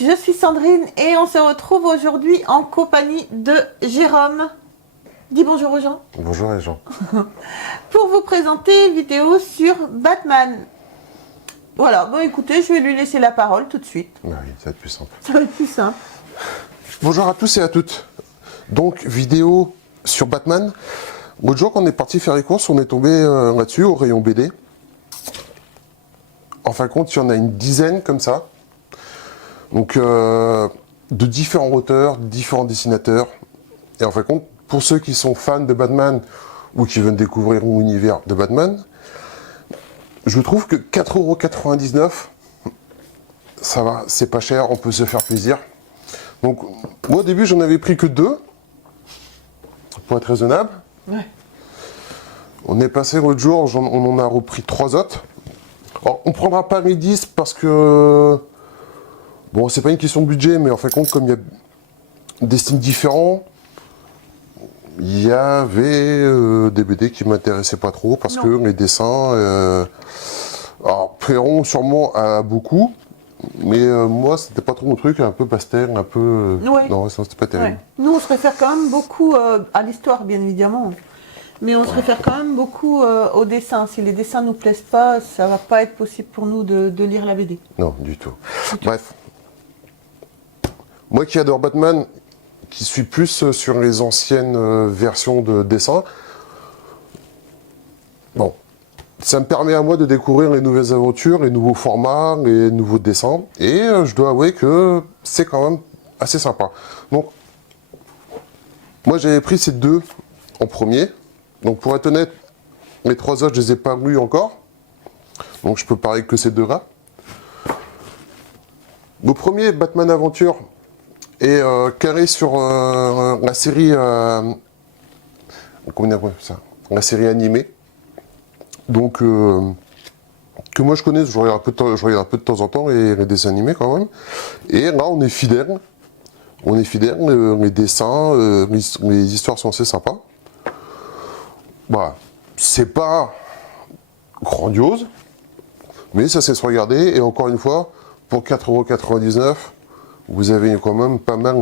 je suis Sandrine et on se retrouve aujourd'hui en compagnie de Jérôme. Dis bonjour aux gens. Bonjour les gens. Pour vous présenter une vidéo sur Batman. Voilà, bon écoutez, je vais lui laisser la parole tout de suite. Oui, ça va être plus simple. Ça va être plus simple. Bonjour à tous et à toutes. Donc, vidéo sur Batman. L'autre jour, quand on est parti faire les courses, on est tombé là-dessus, au rayon BD. En fin de compte, il y en a une dizaine comme ça. Donc, de différents auteurs, différents dessinateurs. Et en fin de compte, pour ceux qui sont fans de Batman ou qui veulent découvrir l'univers de Batman, je trouve que 4,99 €, ça va, c'est pas cher, on peut se faire plaisir. Donc, moi au début, j'en avais pris que 2, pour être raisonnable. Ouais. On est passé l'autre jour, on en a repris 3 autres. Alors, on prendra pas les 10 parce que, bon, c'est pas une question de budget, mais en fin de compte, comme il y a des styles différents, il y avait des BD qui m'intéressaient pas trop parce que les dessins alors, plairont sûrement à beaucoup, mais moi c'était pas trop mon truc, un peu pastel, un peu. Ouais. Non, ça c'était pas terrible. Ouais. Nous, on se réfère quand même beaucoup à l'histoire, bien évidemment. Mais on se réfère quand même beaucoup au dessin. Si les dessins nous plaisent pas, ça va pas être possible pour nous de lire la BD. Non, du tout. Bref. Moi qui adore Batman, qui suis plus sur les anciennes versions de dessin, bon, ça me permet à moi de découvrir les nouvelles aventures, les nouveaux formats, les nouveaux dessins, et je dois avouer que c'est quand même assez sympa. Donc, moi j'avais pris ces 2 en premier, donc pour être honnête, les 3 autres je les ai pas lus encore, donc je peux parler que ces 2-là. Le premier, Batman Aventure, est carré sur la série, comment on appelle ça, la série animée. Donc, que moi je connais, je regarde un peu de temps en temps les dessins animés quand même. Et là, on est fidèle. Les dessins, les histoires sont assez sympas. Voilà. C'est pas grandiose, mais ça sait se regarder. Et encore une fois, pour 4,99 €, vous avez quand même pas mal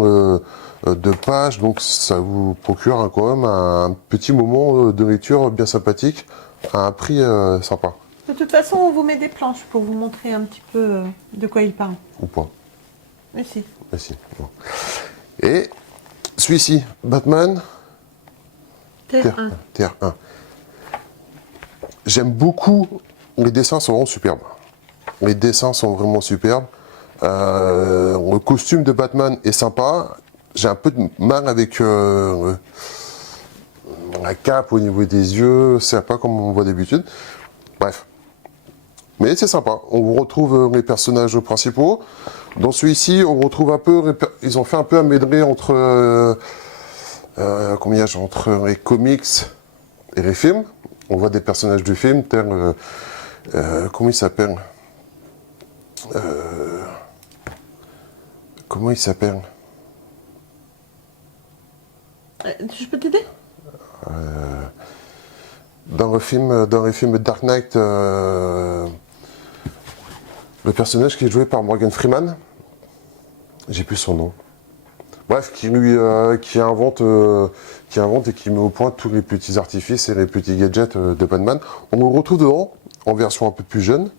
de pages, donc ça vous procure quand même un petit moment de lecture bien sympathique, à un prix sympa. De toute façon, on vous met des planches pour vous montrer un petit peu de quoi il parle. Ou pas. Mais si. Mais si. Bon. Et celui-ci, Batman Terre 1. Terre 1. J'aime beaucoup, les dessins sont vraiment superbes. Les dessins sont vraiment superbes. Le costume de Batman est sympa. J'ai un peu de mal avec la cape au niveau des yeux. C'est pas comme on voit d'habitude. Bref. Mais c'est sympa. On retrouve les personnages principaux. Dans celui-ci, on retrouve un peu. Ils ont fait un peu un medley entre entre les comics et les films. On voit des personnages du film, tels comment il s'appelle Comment il s'appelle Je peux t'aider? Dans les films Dark Knight, le personnage qui est joué par Morgan Freeman, j'ai plus son nom. Bref, qui invente et qui met au point tous les petits artifices et les petits gadgets de Batman. On le retrouve dedans, en version un peu plus jeune,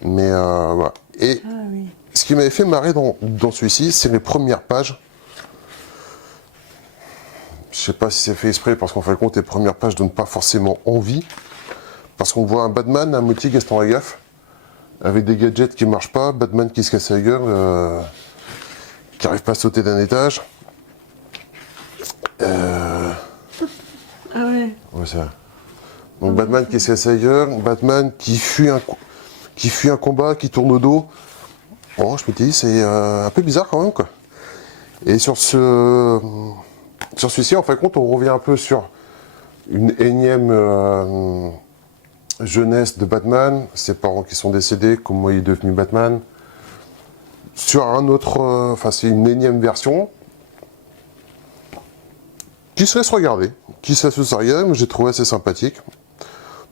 mais voilà. Et oui. ce qui m'avait fait marrer dans celui-ci, c'est les premières pages. Je sais pas si c'est fait exprès, parce qu'en fin de compte, les premières pages donnent pas forcément envie. Parce qu'on voit un Batman, un motif Gaston Lagaffe, avec des gadgets qui marchent pas, Batman qui se casse la gueule, qui n'arrive pas à sauter d'un étage. Ah ouais. Ouais, c'est vrai. Donc Batman qui se casse la gueule, Batman qui fuit un combat, qui tourne le dos. Bon, je me dis, c'est un peu bizarre quand même, quoi. Et sur celui-ci, en fin de compte, on revient un peu sur une énième jeunesse de Batman, ses parents qui sont décédés, comment il est devenu Batman. Sur un autre, c'est une énième version qui se laisse regarder, qui se regarder, mais j'ai trouvé assez sympathique.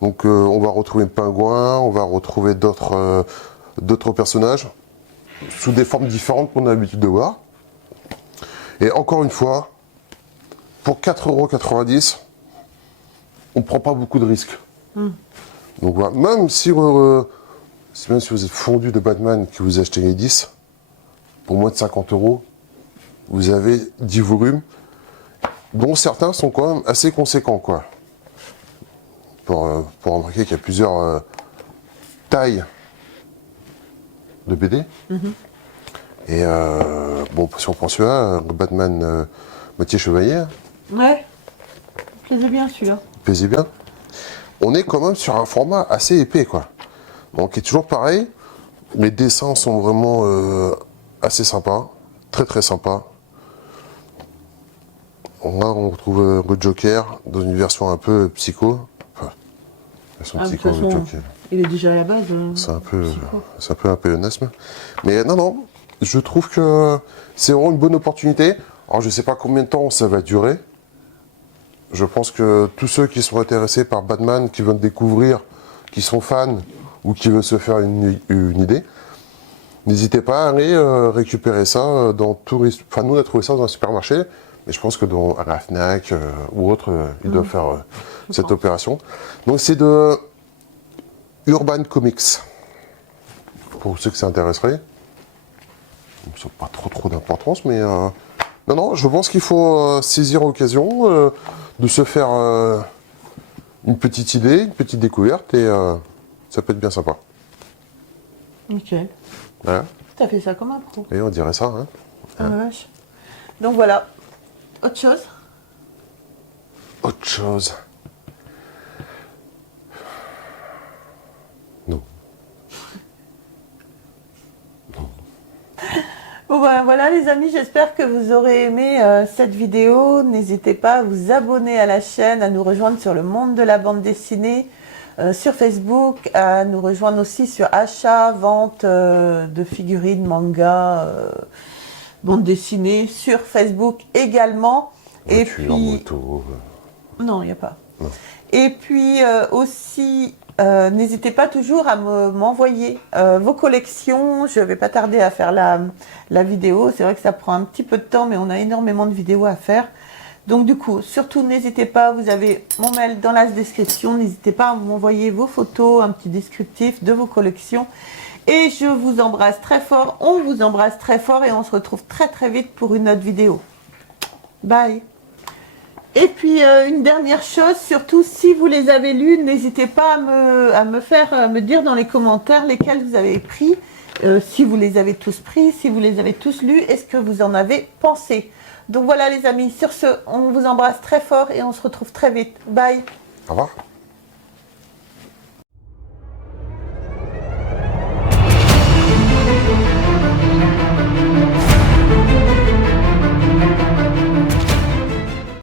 Donc on va retrouver le pingouin, on va retrouver d'autres personnages. sous des formes différentes qu'on a l'habitude de voir. Et encore une fois, pour 4,90 €, on ne prend pas beaucoup de risques. Donc voilà, même si vous êtes fondu de Batman que vous achetez les 10, pour moins de 50 €, vous avez 10 volumes, dont certains sont quand même assez conséquents, quoi. Pour remarquer qu'il y a plusieurs tailles de BD. Et bon, si on prend celui-là, le Batman Mathieu Chevalier, Ouais, il plaisait bien celui-là. plaisait bien. On est quand même sur un format assez épais, quoi. Donc, il est toujours pareil. Les dessins sont vraiment assez sympas, très très sympas. Là, on retrouve le Joker dans une version un peu psycho. Enfin, version Ah, de psycho, toute le façon, Joker. il est déjà à la base. C'est un peu, psycho. c'est un peu un pléonasme. Mais non, je trouve que c'est vraiment une bonne opportunité. Alors, je ne sais pas combien de temps ça va durer. Je pense que tous ceux qui sont intéressés par Batman, qui veulent découvrir, qui sont fans ou qui veulent se faire une idée, n'hésitez pas à aller récupérer ça dans tous les... Enfin, nous, on a trouvé ça dans un supermarché, mais je pense que à la FNAC ou autre, ils doivent faire cette opération. Donc, c'est de Urban Comics. Pour ceux que ça intéresserait. Ça n'a pas trop d'importance, mais... Non, je pense qu'il faut saisir l'occasion de se faire une petite idée, une petite découverte, et ça peut être bien sympa. Ok. Voilà. T'as fait ça comme un pro. Et on dirait ça, hein. Ah, la vache. Donc voilà. Autre chose? Autre chose. Non. Bon ben voilà les amis, j'espère que vous aurez aimé cette vidéo. N'hésitez pas à vous abonner à la chaîne, à nous rejoindre sur le monde de la bande dessinée, sur Facebook, à nous rejoindre aussi sur achat, vente de figurines, mangas, bande dessinée, sur Facebook également. Et Voiture, puis... moto. Non, il n'y a pas. Non. Et puis aussi, n'hésitez pas toujours à m'envoyer vos collections. Je ne vais pas tarder à faire la vidéo. C'est vrai que ça prend un petit peu de temps, mais on a énormément de vidéos à faire. Donc du coup, surtout n'hésitez pas, vous avez mon mail dans la description. N'hésitez pas à m'envoyer vos photos, un petit descriptif de vos collections. Et je vous embrasse très fort, on vous embrasse très fort et on se retrouve très très vite pour une autre vidéo. Bye. Et puis une dernière chose, surtout si vous les avez lus, n'hésitez pas à me dire dans les commentaires lesquels vous avez pris, si vous les avez tous pris, si vous les avez tous lus, est-ce que vous en avez pensé. Donc voilà les amis, sur ce, on vous embrasse très fort et on se retrouve très vite. Bye. Au revoir.